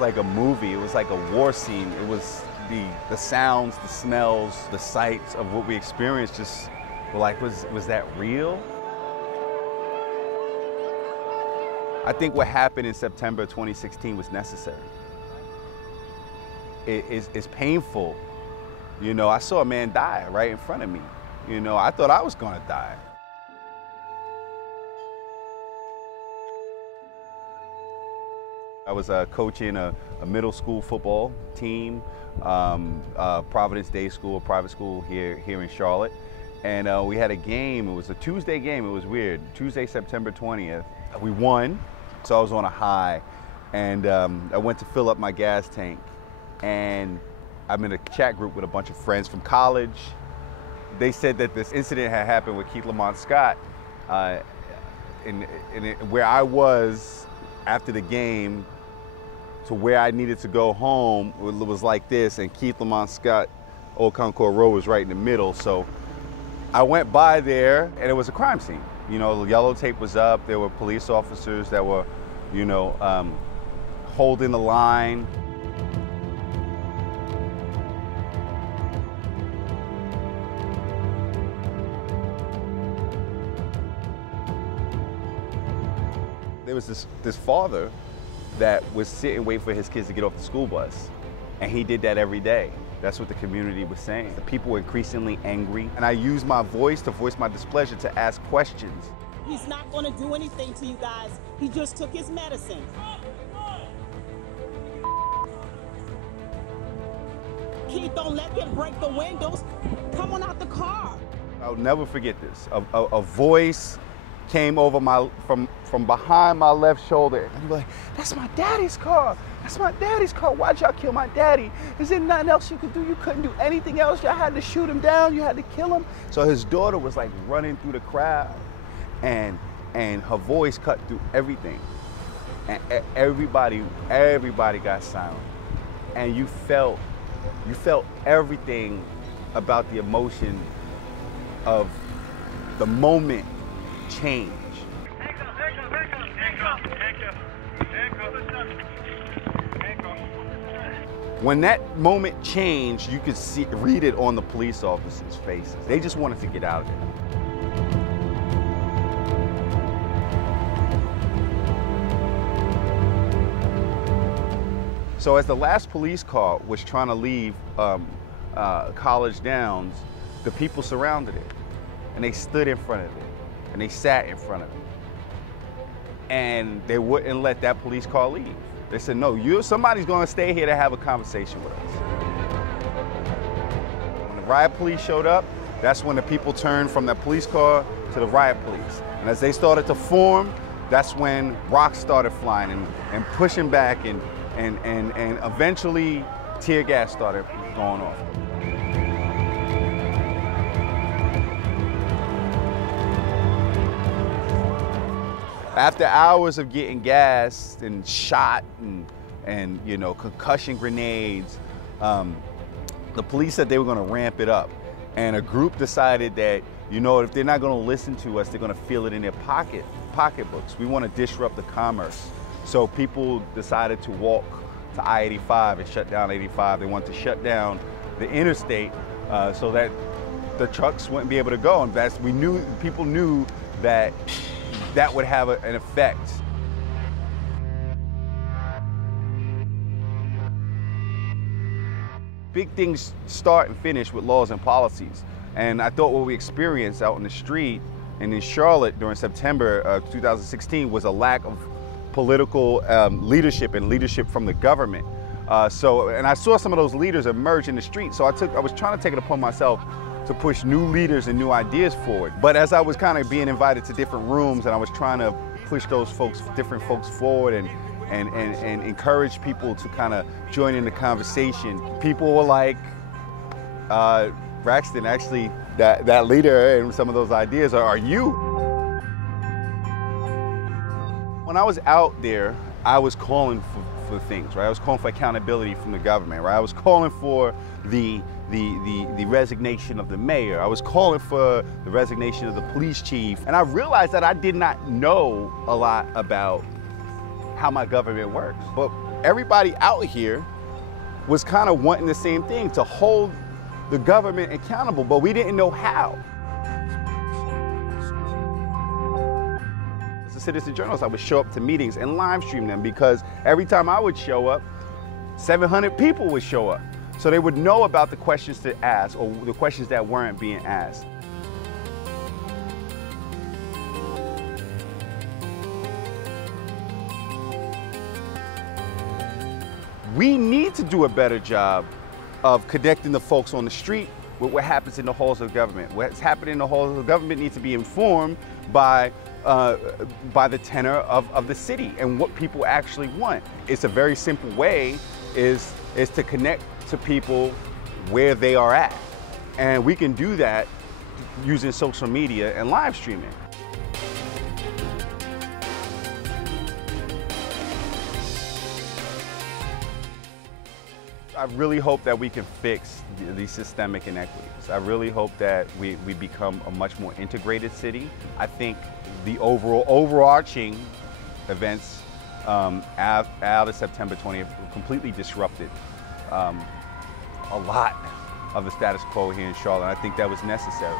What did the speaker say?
was like a movie. It was like a war scene. It was the sounds, the smells, the sights of what we experienced just were like, was that real? I think what happened in September 2016 was necessary. It's painful. You know, I saw a man die right in front of me. You know, I thought I was gonna die. I was coaching a middle school football team, Providence Day School, a private school here in Charlotte. And we had a game. It was a Tuesday game. It was weird. Tuesday, September 20th. We won, so I was on a high. And I went to fill up my gas tank. And I'm in a chat group with a bunch of friends from college. They said that this incident had happened with Lamont Scott. Where I was after the game to where I needed to go home, it was like this, and Lamont Scott, Old Concord Road was right in the middle. So I went by there, and it was a crime scene. You know, the yellow tape was up. There were police officers that were, you know, holding the line. There was this father that would sit and wait for his kids to get off the school bus. And he did that every day. That's what the community was saying. The people were increasingly angry. And I used my voice to voice my displeasure, to ask questions. He's not gonna do anything to you guys. He just took his medicine. Keith, don't let him break the windows. Come on out the car. I'll never forget this. A voice came over from behind my left shoulder. And you were like, that's my daddy's car. That's my daddy's car. Why'd y'all kill my daddy? Is there nothing else you could do? You couldn't do anything else. Y'all had to shoot him down. You had to kill him. So his daughter was like running through the crowd, and her voice cut through everything. And everybody got silent. And you felt everything about the emotion of the moment change. When that moment changed, you could read it on the police officers' faces. They just wanted to get out of there. So as the last police car was trying to leave College Downs, the people surrounded it, and they stood in front of it, and they sat in front of it. And they wouldn't let that police car leave. They said, no, somebody's gonna stay here to have a conversation with us. When the riot police showed up, that's when the people turned from that police car to the riot police. And as they started to form, that's when rocks started flying and pushing back, and eventually tear gas started going off. After hours of getting gassed and shot and you know, concussion grenades, the police said they were gonna ramp it up. And a group decided that, you know, if they're not gonna listen to us, they're gonna feel it in their pocketbooks. We wanna disrupt the commerce. So people decided to walk to I-85 and shut down 85. They wanted to shut down the interstate so that the trucks wouldn't be able to go. And people knew that that would have an effect. Big things start and finish with laws and policies. And I thought what we experienced out in the street and in Charlotte during September of 2016 was a lack of political leadership and leadership from the government. And I saw some of those leaders emerge in the street. So I was trying to take it upon myself to push new leaders and new ideas forward. But as I was kind of being invited to different rooms and I was trying to push those different folks forward and encourage people to kind of join in the conversation, people were like, Braxton, actually, that leader and some of those ideas are you. When I was out there, I was calling for things, right? I was calling for accountability from the government, right? I was calling for the resignation of the mayor. I was calling for the resignation of the police chief. And I realized that I did not know a lot about how my government works. But everybody out here was kind of wanting the same thing, to hold the government accountable, but we didn't know how. As a citizen journalist, I would show up to meetings and live stream them, because every time I would show up, 700 people would show up. So they would know about the questions to ask, or the questions that weren't being asked. We need to do a better job of connecting the folks on the street with what happens in the halls of government. What's happening in the halls of government needs to be informed by the tenor of the city and what people actually want. It's a very simple way is to connect to people where they are at. And we can do that using social media and live streaming. I really hope that we can fix these systemic inequities. I really hope that we become a much more integrated city. I think the overarching events out of September 20th completely disrupted a lot of the status quo here in Charlotte. I think that was necessary.